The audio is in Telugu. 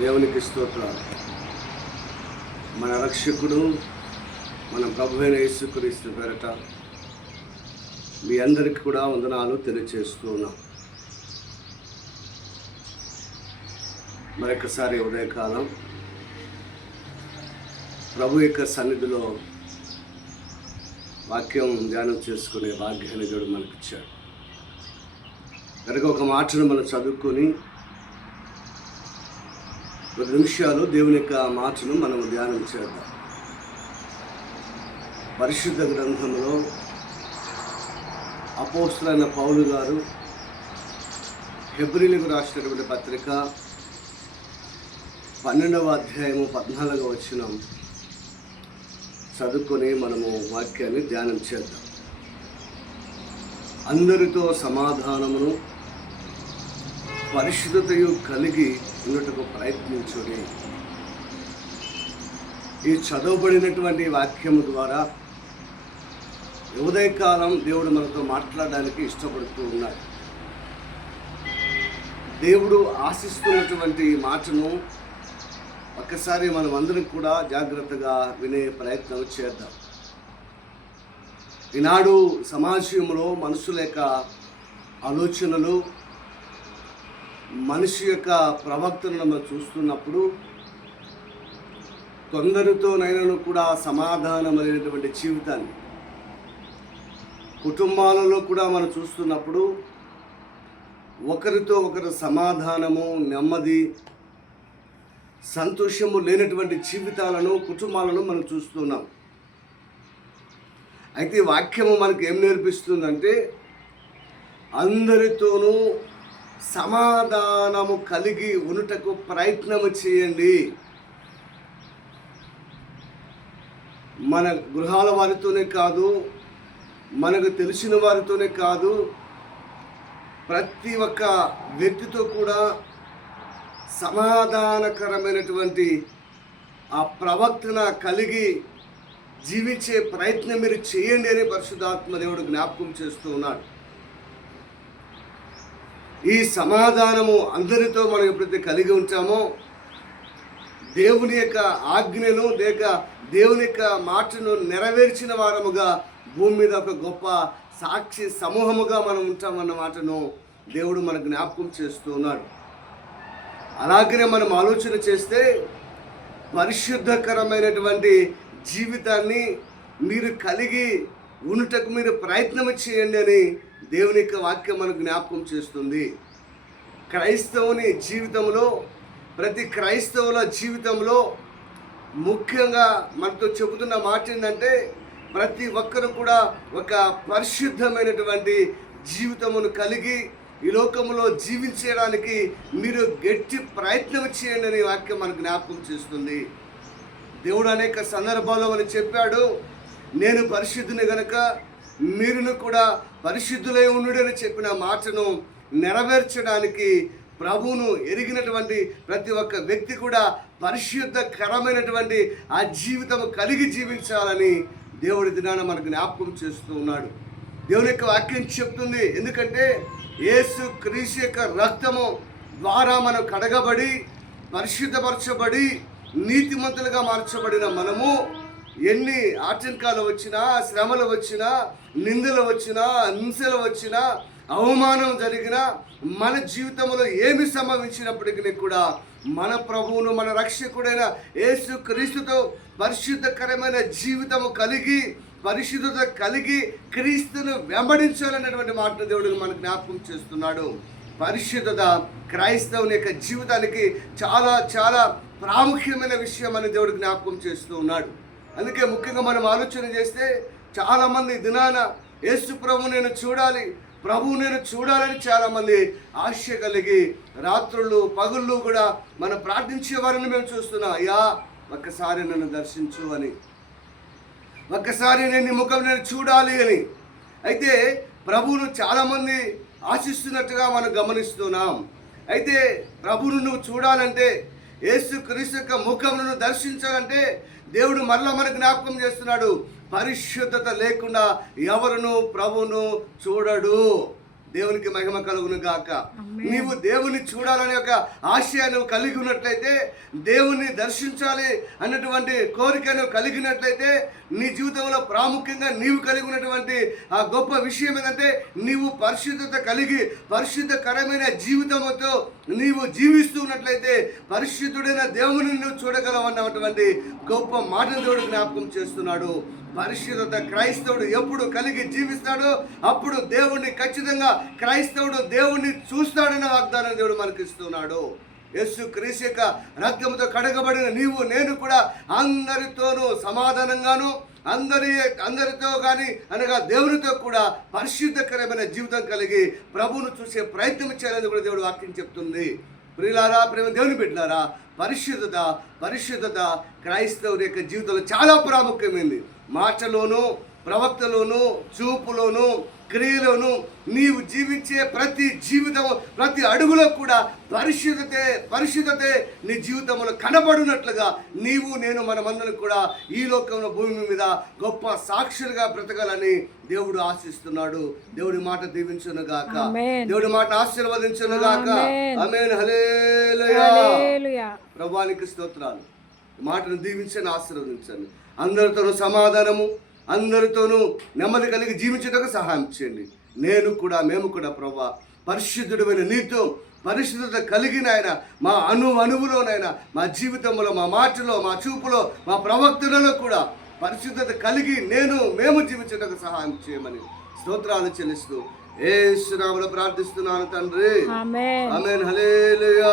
దేవునికి స్తోత్రాలు. మన రక్షకుడు మన ప్రభు అయిన యేసుక్రీస్తు పేరట మీ అందరికీ కూడా వందనాలు తెలియచేస్తున్నాం మరొకసారి ఉదయకాలం ప్రభు యొక్క సన్నిధిలో వాక్యం ధ్యానం చేసుకునే భాగ్యాన్ని దేవుడు మనకిచ్చాడు. కనుక ఒక మాటను మనం చదువుకొని ఒక నిమిషాలు దేవుని యొక్క మాటను మనం ధ్యానం చేద్దాం. పరిశుద్ధ గ్రంథంలో అపోస్తులైన పౌలు గారు ఫిబ్రిలకు రాసినటువంటి పత్రిక పన్నెండవ అధ్యాయము పద్నాలుగవ వచ్చిన చదువుకొని మనము వాక్యాన్ని ధ్యానం చేద్దాం. అందరితో సమాధానమును పరిశుద్ధతయు కలిగి ఉన్నట్టుకు ప్రయత్నించుడి. ఈ చదవబడినటువంటి వాక్యము ద్వారా ఉదయకాలం దేవుడు మనతో మాట్లాడడానికి ఇష్టపడుతూ ఉన్నాడు. దేవుడు ఆశిస్తున్నటువంటి ఈ మాటను ఒక్కసారి మనం అందరం కూడా జాగ్రత్తగా వినే ప్రయత్నం చేద్దాం. ఈనాడు సమాజంలో మనుషుల యొక్క ఆలోచనలు మనిషి యొక్క ప్రవక్తలను మనం చూస్తున్నప్పుడు కొందరితోనైనాను కూడా సమాధానమైనటువంటి జీవితాన్ని కుటుంబాలలో కూడా మనం చూస్తున్నప్పుడు ఒకరితో ఒకరు సమాధానము నెమ్మది సంతోషము లేనటువంటి జీవితాలను కుటుంబాలను మనం చూస్తున్నాం. అయితే వాక్యము మనకు ఏం నేర్పిస్తుందంటే అందరితోనూ సమాధానము కలిగి ఉనుటకు ప్రయత్నము చేయండి. మన గృహాల వారితోనే కాదు మనకు తెలిసిన వారితోనే కాదు ప్రతి ఒక్క వ్యక్తితో కూడా సమాధానకరమైనటువంటి ఆ ప్రవర్తన కలిగి జీవించే ప్రయత్నం మీరు చేయండి అని పరిశుద్ధాత్మ దేవుడు జ్ఞాపకం చేస్తూ ఉన్నాడు. ఈ సమాధానము అందరితో మనం ఎప్పుడైతే కలిగి ఉంటామో దేవుని యొక్క ఆజ్ఞను లేక దేవుని యొక్క మాటను నెరవేర్చిన వారముగా భూమి మీద ఒక గొప్ప సాక్షి సమూహముగా మనం ఉంటామన్న మాటను దేవుడు మనకు జ్ఞాపకం చేస్తూ ఉన్నాడు. అలాగనే మనం ఆలోచన చేస్తే పరిశుద్ధకరమైనటువంటి జీవితాన్ని మీరు కలిగి ఉండుటకు మీరు ప్రయత్నం చేయండి అని దేవుని యొక్క వాక్యం మనకు జ్ఞాపకం చేస్తుంది. క్రైస్తవుని జీవితంలో ప్రతి క్రైస్తవుల జీవితంలో ముఖ్యంగా మనతో చెబుతున్న మాట ఏంటంటే ప్రతి ఒక్కరు కూడా ఒక పరిశుద్ధమైనటువంటి జీవితమును కలిగి ఈ లోకంలో జీవించడానికి మీరు గట్టి ప్రయత్నం చేయండి అనే వాక్యం మనకు జ్ఞాపకం చేస్తుంది. దేవుడు అనేక సందర్భాల్లో మనం చెప్పాడు నేను పరిశుద్ధిని గనక మీరును కూడా పరిశుద్ధులై ఉండుడని చెప్పిన మాటను నెరవేర్చడానికి ప్రభువును ఎరిగినటువంటి ప్రతి ఒక్క వ్యక్తి కూడా పరిశుద్ధకరమైనటువంటి ఆ జీవితం కలిగి జీవించాలని దేవుడి దినాన మనకు జ్ఞాపకం చేస్తూ ఉన్నాడు. దేవుని యొక్క వాక్యం చెప్తుంది. ఎందుకంటే యేసు క్రీస్తు యొక్క రక్తము ద్వారా మనం కడగబడి పరిశుద్ధపరచబడి నీతిమంతులుగా మార్చబడిన మనము ఎన్ని ఆటంకాలు వచ్చినా శ్రమలు వచ్చినా నిందలు వచ్చినా హింసలు వచ్చినా అవమానం జరిగినా మన జీవితంలో ఏమి సంభవించినప్పటికీ కూడా మన ప్రభువును మన రక్షకుడైన యేసు క్రీస్తుతో పరిశుద్ధకరమైన జీవితము కలిగి పరిశుద్ధత కలిగి క్రీస్తును వెంబడించాలన్నటువంటి మాట దేవుడు మనకు జ్ఞాపకం చేస్తున్నాడు. పరిశుద్ధత క్రైస్తవుని యొక్క జీవితానికి చాలా చాలా ప్రాముఖ్యమైన విషయం అని దేవుడు జ్ఞాపకం చేస్తూ ఉన్నాడు. అందుకే ముఖ్యంగా మనం ఆలోచన చేస్తే చాలామంది దినాన యేసు ప్రభు నేను చూడాలి ప్రభు నేను చూడాలని చాలామంది ఆశ కలిగి రాత్రులు పగుళ్ళు కూడా మనం ప్రార్థించే వారిని మేము చూస్తున్నాం. అయ్యా ఒక్కసారి నన్ను దర్శించు అని. ఒక్కసారి నేను నీ ముఖం నేను చూడాలి అని. అయితే ప్రభువును చాలామంది ఆశిస్తున్నట్టుగా మనం గమనిస్తున్నాం. అయితే ప్రభువును నువ్వు చూడాలంటే యేసు క్రీస్తు యొక్క ముఖమును దర్శించాలంటే దేవుడు మరలా మనకు జ్ఞాపకం చేస్తున్నాడు పరిశుద్ధత లేకుండా ఎవరును ప్రభువును చూడడు. దేవునికి మహిమ కలుగును గాక. నీవు దేవుని చూడాలనే ఒక ఆశయాన్ని నువ్వు కలిగి ఉన్నట్లయితే దేవుని దర్శించాలి అన్నటువంటి కోరికను కలిగినట్లయితే నీ జీవితంలో ప్రాముఖ్యంగా నీవు కలిగి ఉన్నటువంటి ఆ గొప్ప విషయం ఏంటంటే నీవు పరిశుద్ధత కలిగి పరిశుద్ధకరమైన జీవితంతో నీవు జీవిస్తూ ఉన్నట్లయితే పరిశుద్ధుడైన దేవుని నువ్వు చూడగలవన్నటువంటి గొప్ప మాటను దేవుడు జ్ఞాపకం చేస్తున్నాడు పరిశుద్ధత క్రైస్తవుడు ఎప్పుడు కలిగి జీవిస్తాడో అప్పుడు దేవుణ్ణి ఖచ్చితంగా క్రైస్తవుడు దేవుణ్ణి చూస్తాడని వాగ్దానం దేవుడు మనకి ఇస్తున్నాడు. యేసు క్రీస్ యొక్క రక్తంతో కడగబడిన నీవు నేను కూడా అందరితోనూ సమాధానంగాను అందరి అందరితో కానీ అనగా దేవునితో కూడా పరిశుద్ధకరమైన జీవితం కలిగి ప్రభువును చూసే ప్రయత్నం చేయాలని కూడా దేవుడు వాక్యం చెప్తుంది. ప్రియులారా ప్రేమ దేవుని పెట్టినారా పరిశుద్ధత పరిశుద్ధత క్రైస్తవుని యొక్క జీవితంలో చాలా ప్రాముఖ్యమైంది. మాటలోను ప్రవక్తలోను చూపులోను క్రియలోను నీవు జీవించే ప్రతి జీవితం ప్రతి అడుగులో కూడా పరిశుద్ధతే పరిశుద్ధతే నీ జీవితంలో కనబడినట్లుగా నీవు నేను మనమందరం కూడా ఈ లోకంలో భూమి మీద గొప్ప సాక్షులుగా బ్రతకాలని దేవుడు ఆశిస్తున్నాడు. దేవుడి మాట దీవించును గాక. దేవుడి మాట ఆశీర్వదించును గాక. హల్లెలూయా. ప్రభానికి స్తోత్రాలు. మాటను దీవించండి ఆశీర్వదించండి అందరితోనూ సమాధానము. అందరితోనూ నెమ్మది కలిగి జీవించడానికి సహాయం చేయండి. నేను కూడా మేము కూడా ప్రభా పరిశుద్ధుడమైన నీతో పరిశుద్ధత కలిగిన ఆయన మా అణు అణువులోనైనా మా జీవితంలో మా మాటలో మా చూపులో మా ప్రవక్తలలో కూడా పరిశుద్ధత కలిగి నేను మేము జీవించడానికి సహాయం చేయమని స్తోత్రాలు చెల్లిస్తూ ఏ శ్రాములు ప్రార్థిస్తున్నాను తండ్రి. ఆమేన్. హల్లెలూయా.